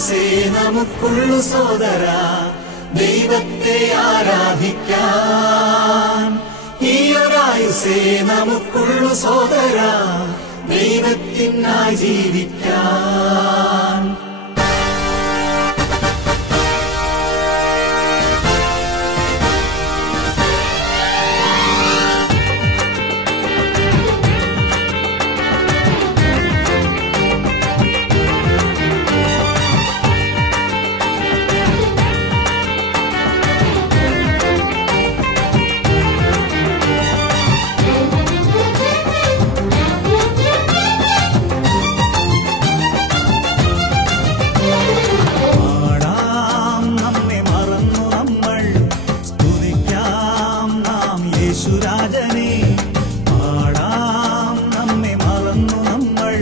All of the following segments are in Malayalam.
ഈയൊരായുസേ നമുക്കുള്ളു സോദര ദൈവത്തെ ആരാധിക്കാൻ. ഈയൊരായുസേ നമുക്കുള്ളു സോദര ദൈവത്തിനായി ജീവിക്കാൻ. യേശുരാജനെ പാടാം, നമ്മെ മറന്നു നമ്മൾ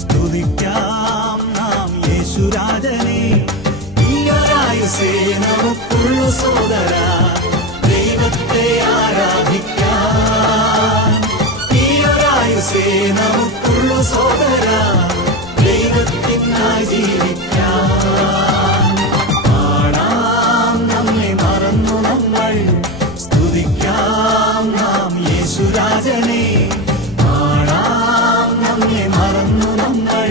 സ്തുതിക്കാം നാം യേശുരാജനെ. ഈയൊരായുസേ നമുക്കുള്ളു സോദര ദൈവത്തെ ആരാധിക്കാൻ. ഈയൊരായുസേ നമുക്കുള്ളു സോദര ദൈവത്തിനായി ജീവിക്കാൻ. പാടാം, നമ്മെ മറന്നു നമ്മൾ സ്തുതിക്കാം നാം യേശുരാജനെ. പാടാം, നമ്മെ മറന്നു നമ്മൾ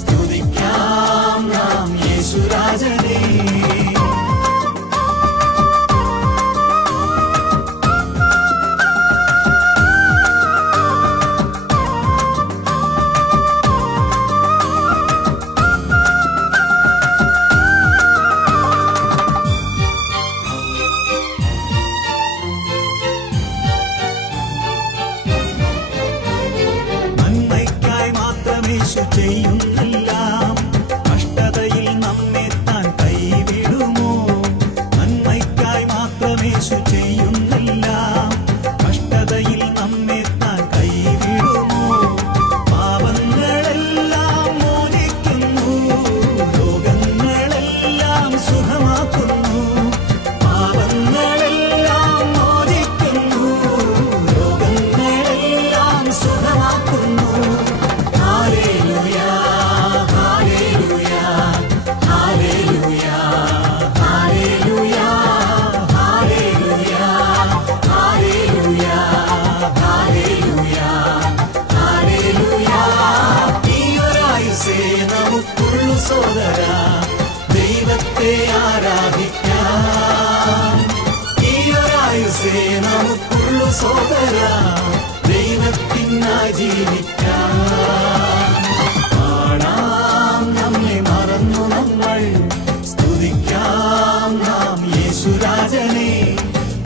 സ്തുതിക്കാം നാം യേശുരാജനെ. യേശു ചെയ്യുന്നെല്ലാം കഷ്ടതയിൽ നമ്മെ താൻ കൈവിടുമോ? നന്മയ്ക്കായി മാത്രം യേശു ചെയ്യുന്നെല്ലാം കഷ്ടതയിൽ നമ്മെ താൻ കൈവിടുമോ? പാപങ്ങളെല്ലാം മോചിക്കുന്നു, രോഗങ്ങളെല്ലാം സുഖമാക്കുന്നു. പാപങ്ങളെല്ലാം മോചിക്കുന്നു, രോഗങ്ങളെല്ലാം സുഖമാക്കുന്നു. നമുക്കുള്ളു സോദര ദൈവത്തെ ആരാധിക്കാൻ. ഈയൊരായുസേ നമുക്കുള്ളു സോദര ദൈവത്തിനായി ജീവിക്കാൻ. പാടാം, നമ്മെ മറന്നു നമ്മൾ സ്തുതിക്കാം നാം യേശുരാജനെ.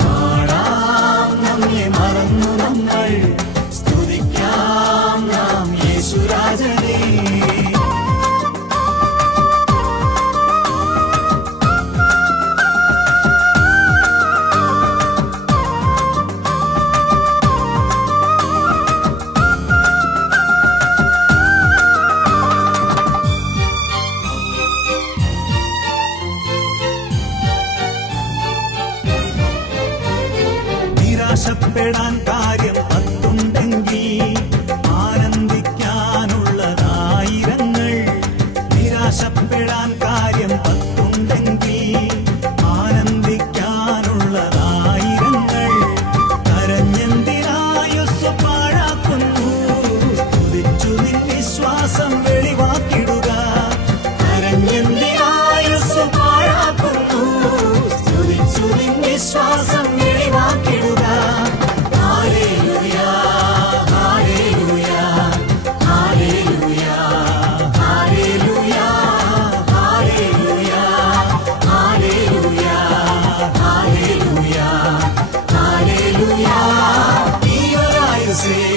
പാടാം, നമ്മെ മറന്നു നമ്മൾ സ്തുതിക്കാം നാം യേശുരാജനെ. നിരാശപ്പെടാൻ കാര്യം പത്തുണ്ടെങ്കിൽ ആനന്ദിക്കാനുള്ളതായിരങ്ങൾ. നിരാശപ്പെടാൻ കാര്യം പത്തുണ്ടെങ്കിൽ ആനന്ദിക്കാനുള്ളതായിരങ്ങൾ. കരഞ്ഞെന്തിനായുസ്സു പാഴാക്കുന്നു, സ്തുതിച്ചു നിൻ വിശ്വാസം വെളിവാക്കിടുക. കരഞ്ഞെന്തിനായുസ്സു പാഴാക്കുന്നു, സ്തുതിച്ചു നിൻ വിശ്വാസം വെളിവാക്കിടുക.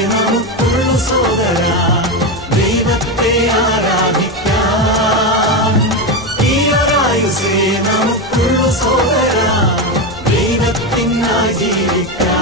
നമുക്കുള്ളു സോദര ദൈവത്തെ ആരാധിക്കാൻ. ഈയൊരായുസേ നമുക്കുള്ളു സോദര ദൈവത്തിനായി ജീവിക്കാൻ.